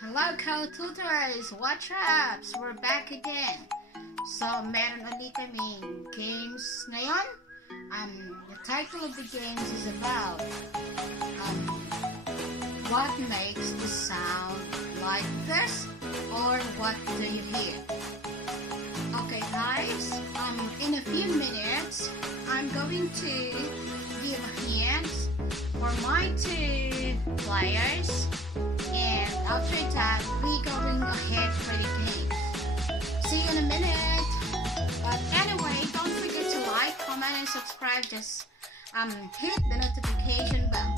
Hello Kaututers! What's up? We're back again. So, meron ulit kaming games ngayon. The title of the games is about what makes the sound like this, or what do you hear? Okay guys, in a few minutes, I'm going to give hints for my two players. And after that, we're going ahead for the game. See you in a minute. But anyway, don't forget to like, comment, and subscribe. Just hit the notification bell.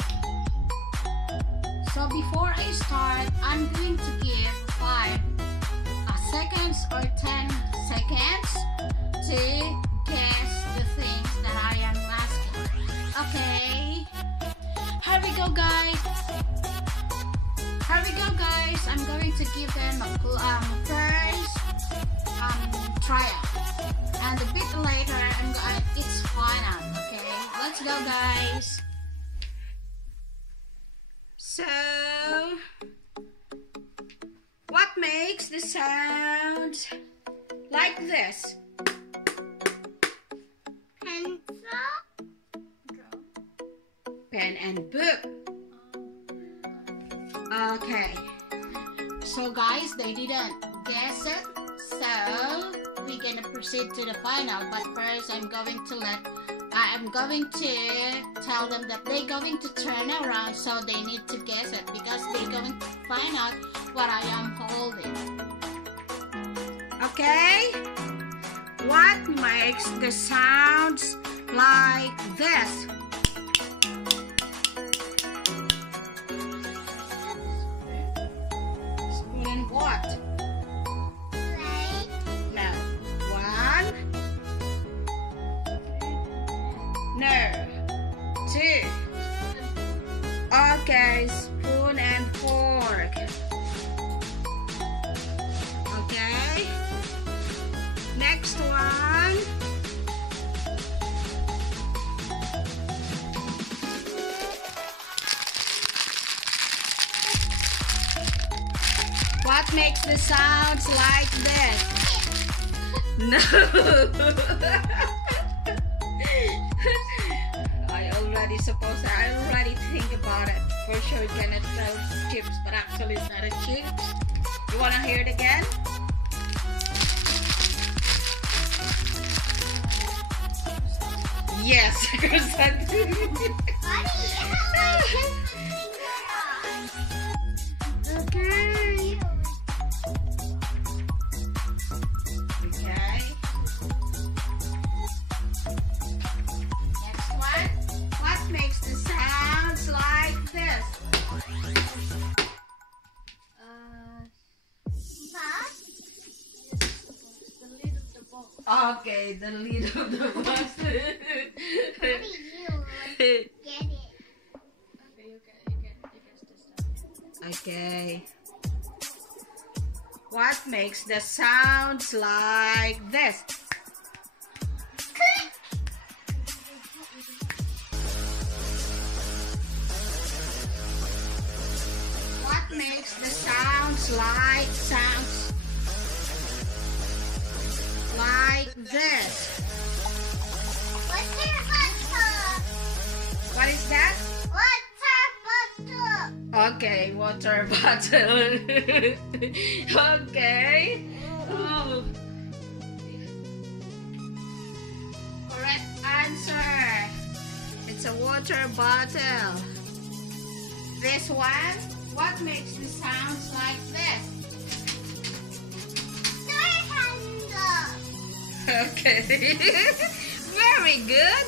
So before I start, I'm going to give 5 seconds or 10 seconds to guess the things that I am asking. Okay. Here we go, guys. I'm going to give them a first trial, and a bit later it's final. Okay, let's go, guys. So, what makes the sound like this? Pencil. Pen and book. Okay, so guys, they didn't guess it, so we're gonna proceed to the final. But first, I'm going to tell them that they're going to turn around, so they need to guess it because they're going to find out what I am holding. Okay, what makes the sounds like this? What? No. 1. No. 2. Okay, spoon and fork. Okay. Next one. What makes the sounds like this? No. I already think about it. For sure it's gonna throw chips, but actually it's not a chips. You wanna hear it again? Yes, okay, the lid of the box. Okay. What makes the sounds like this? What makes the sounds like this? Water bottle. What is that? Water bottle. Okay, water bottle. Okay. Oh. Correct answer. It's a water bottle. This one, what makes the sounds like this? Okay. Very good.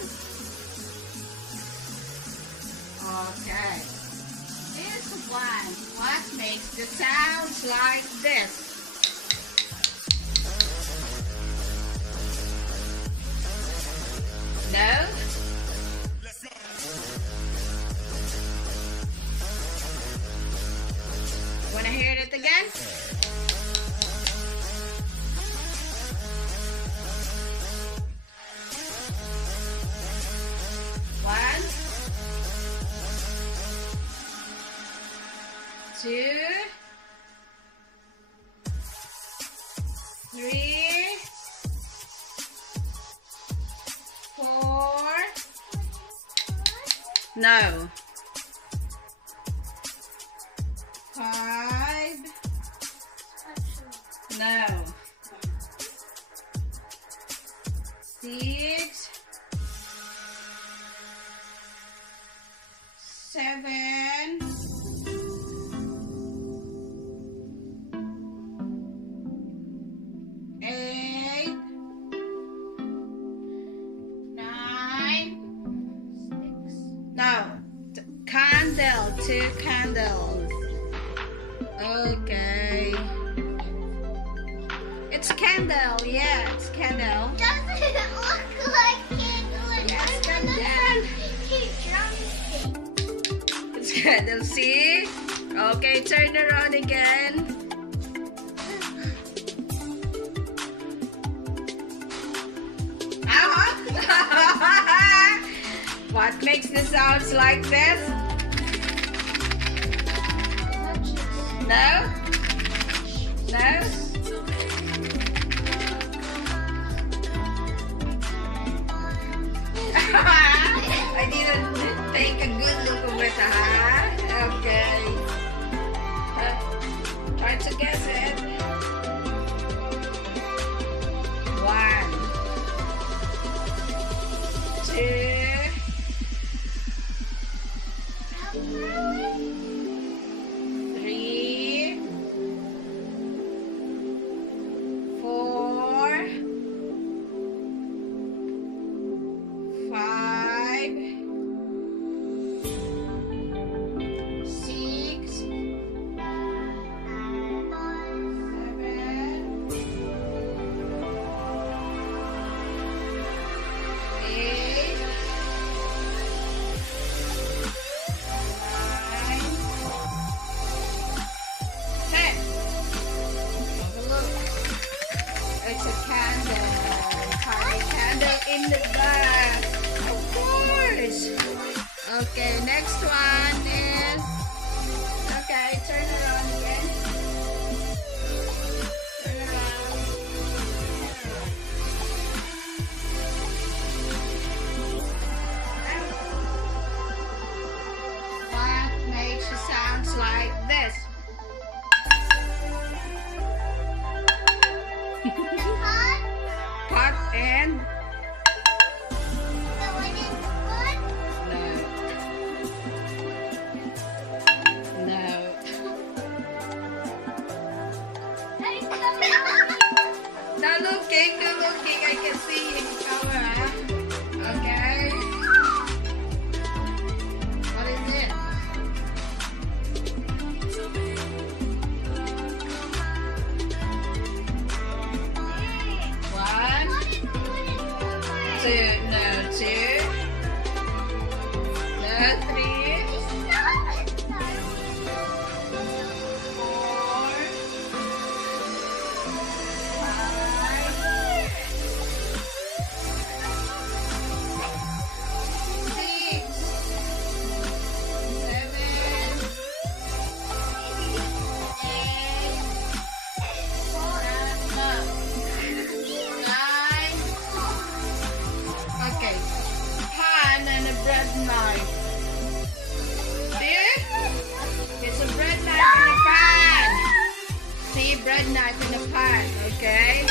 Okay. This one, what makes the sounds like this? No? Wanna hear it again? Two. No. 5. No. 6. 7. 8. 9. No. Candle. 2 candles. Okay. It's candle. Yeah, it's candle. Doesn't it look like candle? Yes, candle. It's candle. See? Okay, turn around again. What makes the sounds like this? No? No? I didn't take a good look of it, huh? Okay. Try to guess it. 1, 2. 3, 4, 5, 6, 7, 8, 9, 10. Have a look. It's a candle. Tiny candle in the back. Of course. Okay, next one is... Okay, turn around again. Turn around. What makes it sounds like this? Pot and... No. Not looking, not looking. I can see in camera. Okay. What is it? One, 2, no, 2. No, 3. 5, 6, 7, 8, 9. Okay. Pan and a bread knife. See? It's a bread knife in a pan. See, bread knife in a pan. Okay.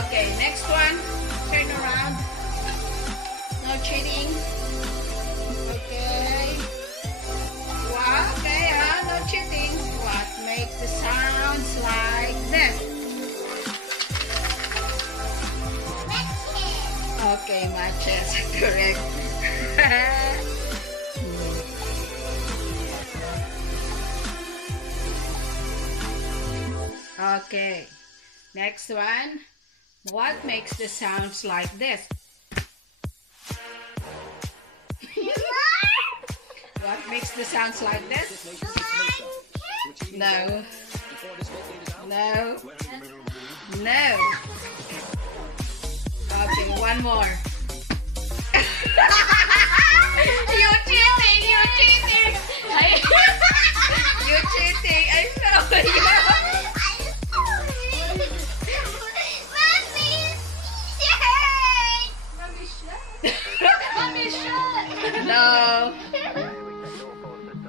Okay, next one. Turn around. No cheating. Okay. Wow, okay, no cheating. What makes the sounds like this? Okay, matches. Correct. Okay. Next one. What makes the sounds like this? What makes the sounds like this? No. No. No. Okay, one more. You cheating! You cheating! You cheating! I know. Mommy, Mommy, shut! No.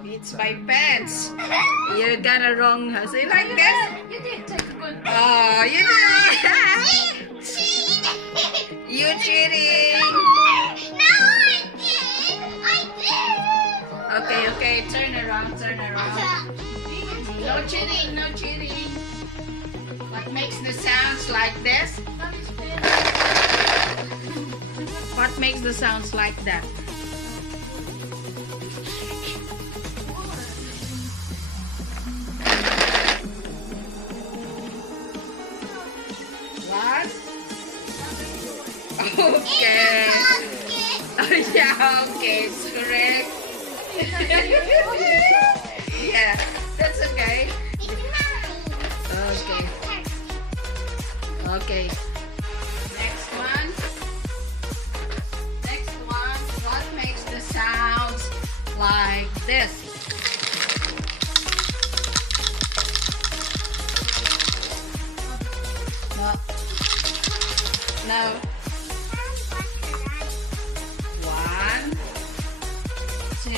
It's my pants. You got a wrong. Say like this. You did take a good. Oh, you did. You cheating. No, I did. Okay. Turn around. No cheating. What makes the sounds like this? Mommy's been. What makes the sounds like that? What? Okay. Yeah, okay, it's correct. Yeah, that's okay. Okay. Next one. What makes the sounds like this? No. 1, 2,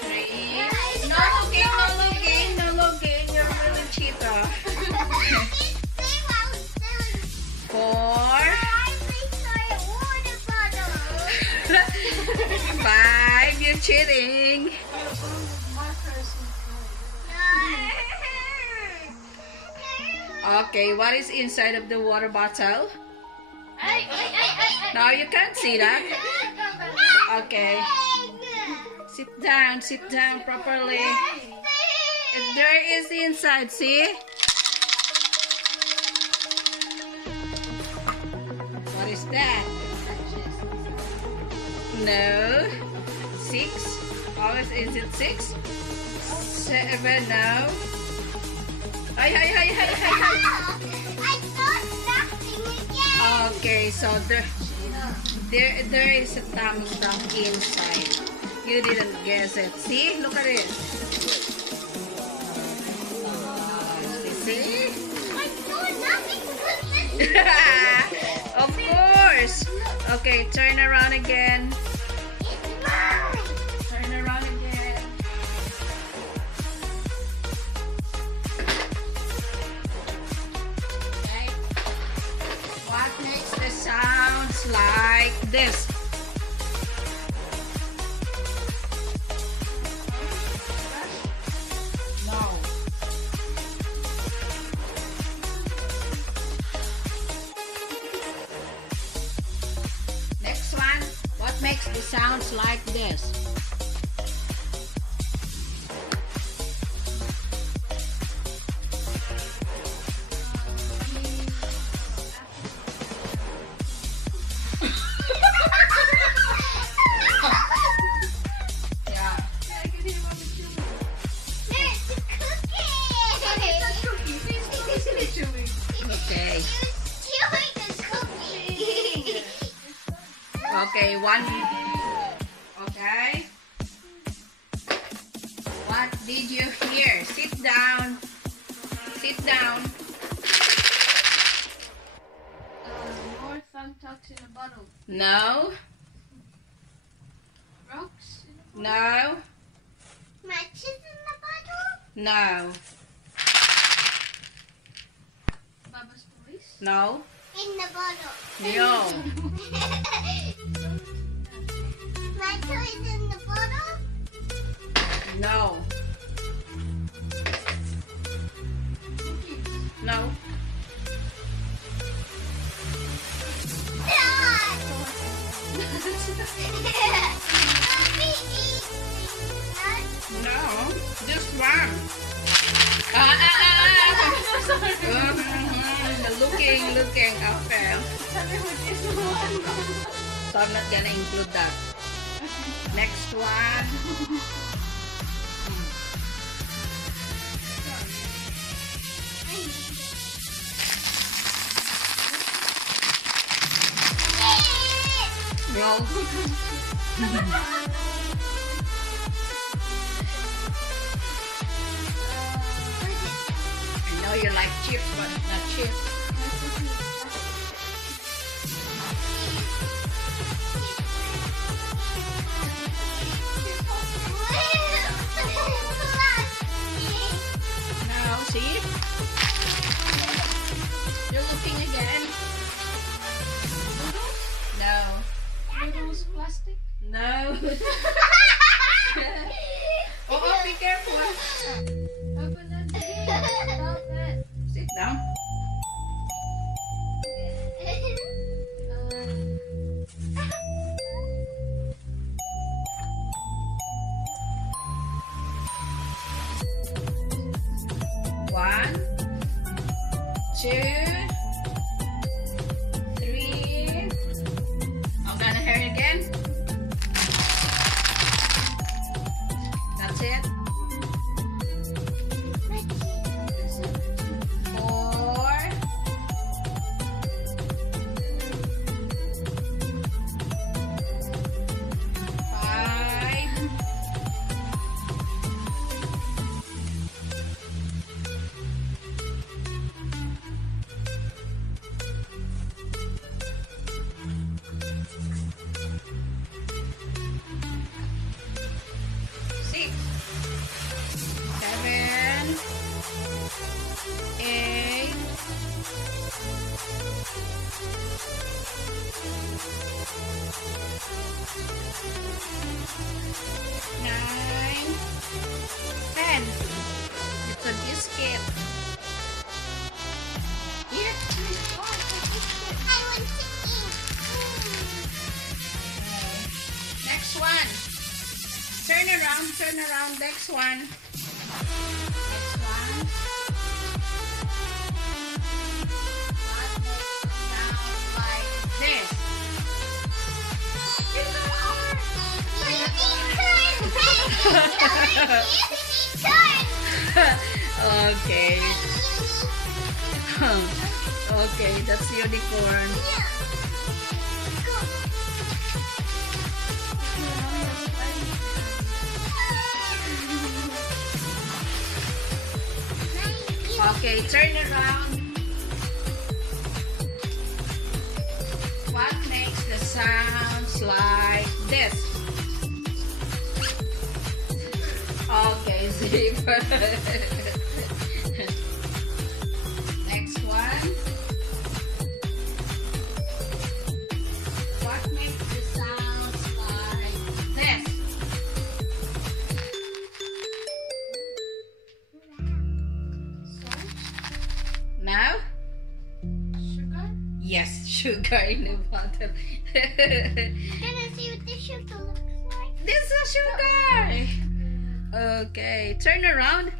3. No looking. You're really cheater. 4, 5. You're cheating. Okay, what is inside of the water bottle? Hey. No, you can't see that. Okay. Sit down properly. There is inside, see? What is that? No. 6. Always is it 6? 7, no. Hi. I thought nothing again. Okay, so there is a thumb stuff inside. You didn't guess it. See? Look at it. See? I thought nothing was this. Of course. Okay, turn around again. It's mine. Turn around again. Okay. What makes the sounds like this? No. Next one. What makes the sounds like this? Yeah. There's a cookie. Okay. Chewing the cookie. Okay, one. Okay. What did you hear? Sit down. More thumb tucks in a bottle. No. Rocks in a No. Matches in the bottle. No. Baba's voice. No. In the bottle. No. My toys in the bottle. No. No. No. Just one. Looking. Okay. So I'm not gonna include that. Next one. Roll. I know you like chips, but not chips. plastic? No. Oh, be careful. Open that again. Stop that. Sit down. One, two, three. I'm gonna hear it again. That's it. 4. 5. 6. 7. 8. 9. 10. It's a biscuit. Here. I want to eat. Next one. Turn around, next one. Next one. What makes it sound like this? Okay. Okay, that's unicorn. Okay, turn around. What makes the sounds like this? Okay, zebra. Next one. What makes the sounds like this? Now? Sugar? Yes, sugar in the bottle. Can I see what the sugar looks like? This is sugar. Okay, turn around.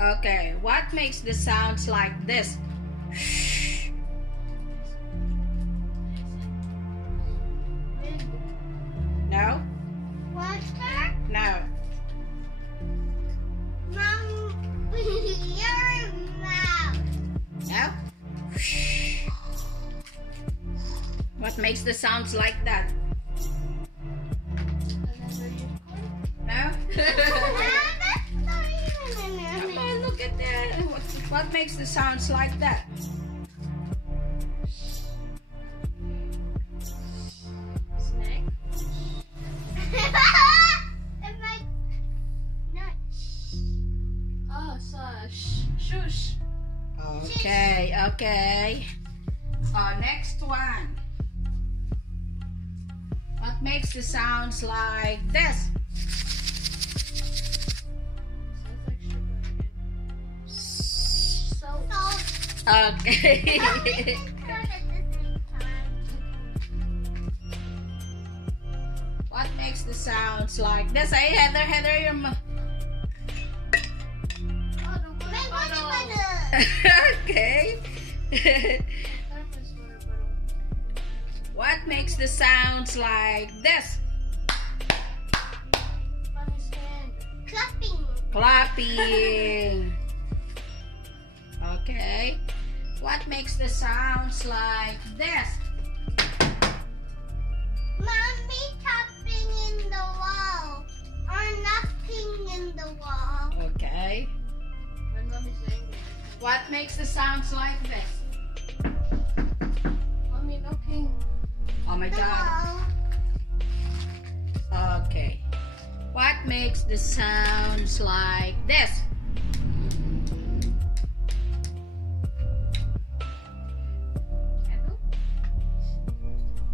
Okay, what makes the sounds like this? Shh. No? Water? No. Mom, your mouth. No? Shh. What makes the sounds like that? No? Come on, look at that. What makes the sounds like that? Snake? Oh, so shush. Okay, okay. Next one. What makes the sounds like this? Sounds like sugar again. Okay. What makes the sounds like this? Hey, Heather, your okay. What makes the sounds like this? Clapping. Clapping. Okay. What makes the sounds like this? Mommy tapping in the wall. Or knocking in the wall. Okay. When mommy's angry. What makes the sounds like this? Mommy knocking. Oh my The God. wall. Okay. What makes the sounds like this?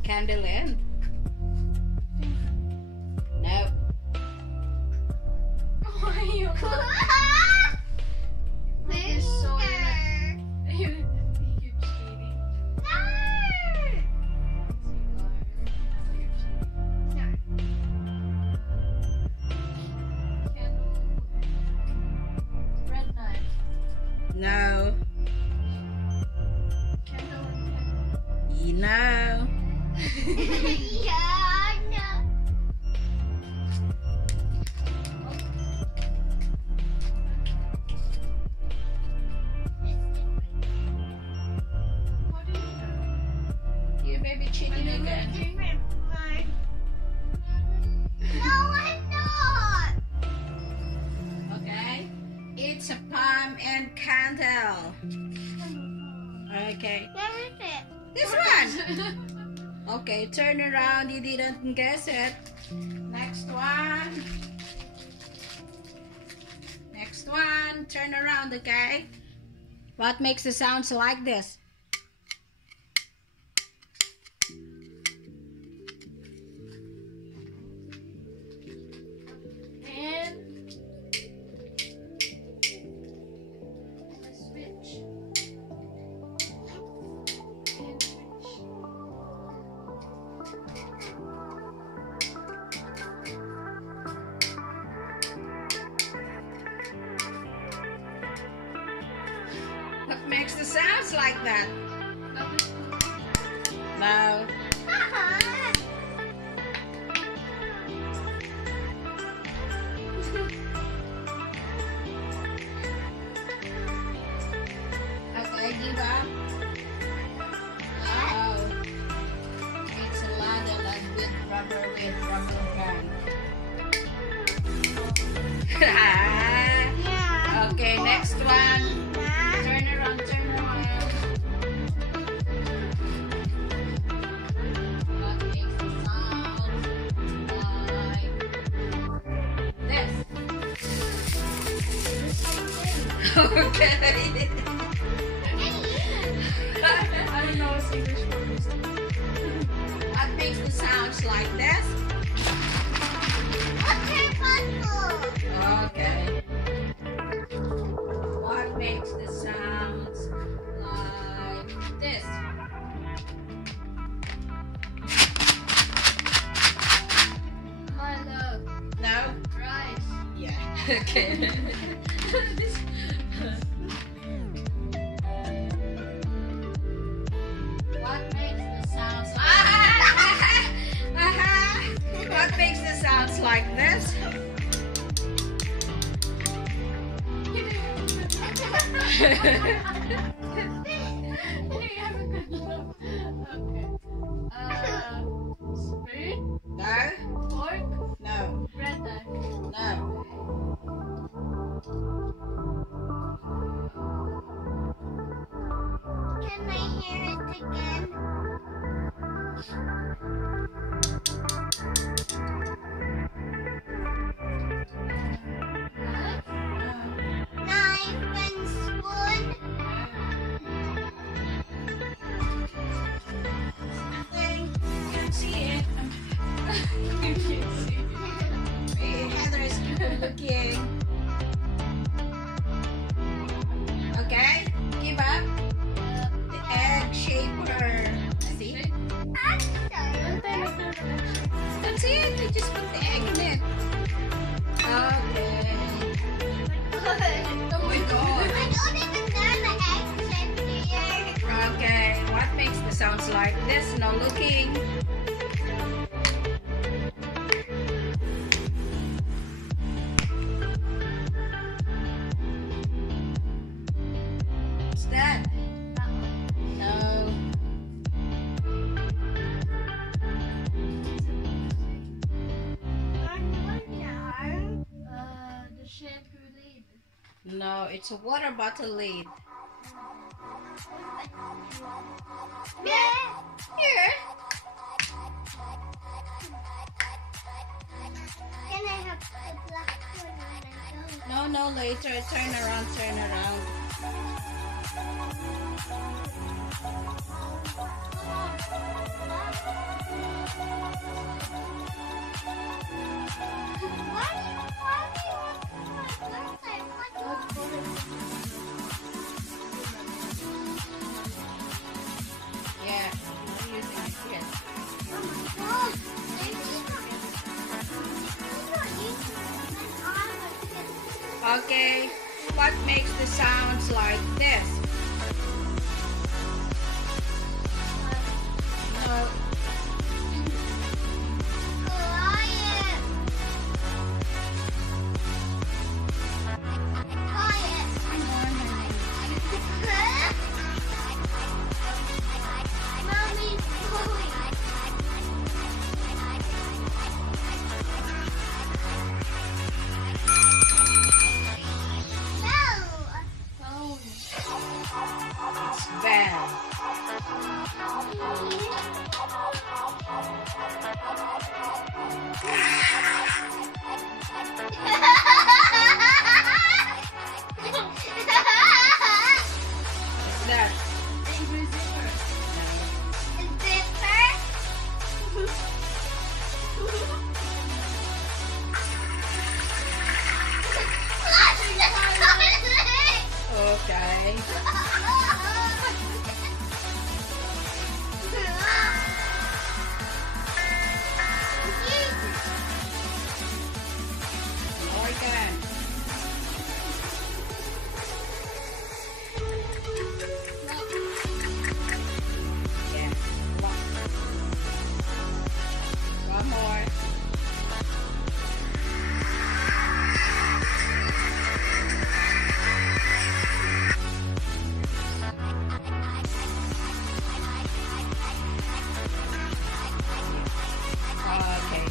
Candle end. No. Why are you? Finger. So you're cheating. No. Red knife. No. Candle. No. Yeah, no. What do you know? You may be cheating again. No, I'm not. Okay. It's a palm and candle. Okay. Where is it? This one. Okay, turn around. You didn't guess it. Next one. Next one. Turn around, okay? What makes the sounds like this? And a switch. And switch. What makes the sounds like that? No. Okay, give up. Oh. It's a ladle and with rubber band. Yeah. Okay, next one. Turn around, turn around. What makes the sound like this? Okay. I don't know what's English for this. What makes the sounds like this? Water bottle. Okay. What makes the sounds like this? My love. No? Rice. Yeah. Okay. This. What makes the sounds What makes the sounds like this? You have a good love. Okay. Spoon, No? fork, No. bread knife. No. Can I hear it again? Knife and spoon. Nothing. Can't see it. You can't see. Heather is looking. Okay? Give up. The egg shaper. See? That's it. You just put the egg in it. Okay. Oh my god. I don't even know the accent here. Okay. What makes the sounds like this? No looking. What's that? No. The shampoo lid. No, it's a water bottle lid. Yeah. Here. Can I have the black one when I go? No, later. Turn around, turn around. makes the sounds like this? No. It's bell. What's that? Okay. More time. Yeah. One more. Okay.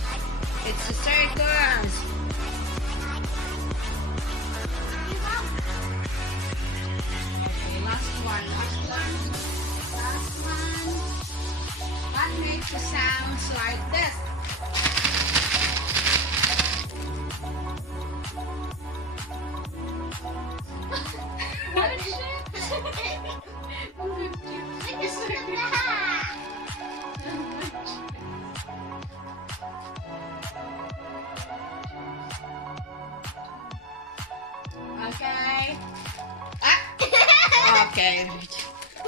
It's the circles. Okay, last one. What makes the sounds like this? What is it? Okay. Ah. Okay.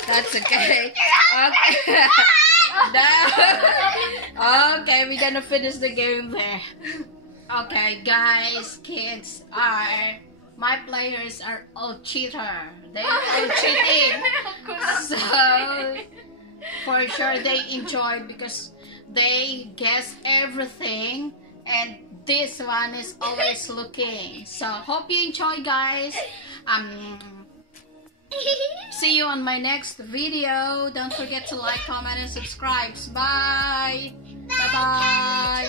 That's okay. Okay. No. Okay, we're gonna finish the game there. Okay, guys, kids my players are all cheater. They are all cheating. So for sure they enjoy because they guess everything and this one is always looking. So hope you enjoy, guys. See you on my next video. Don't forget to like, comment, and subscribe. Bye. Bye bye.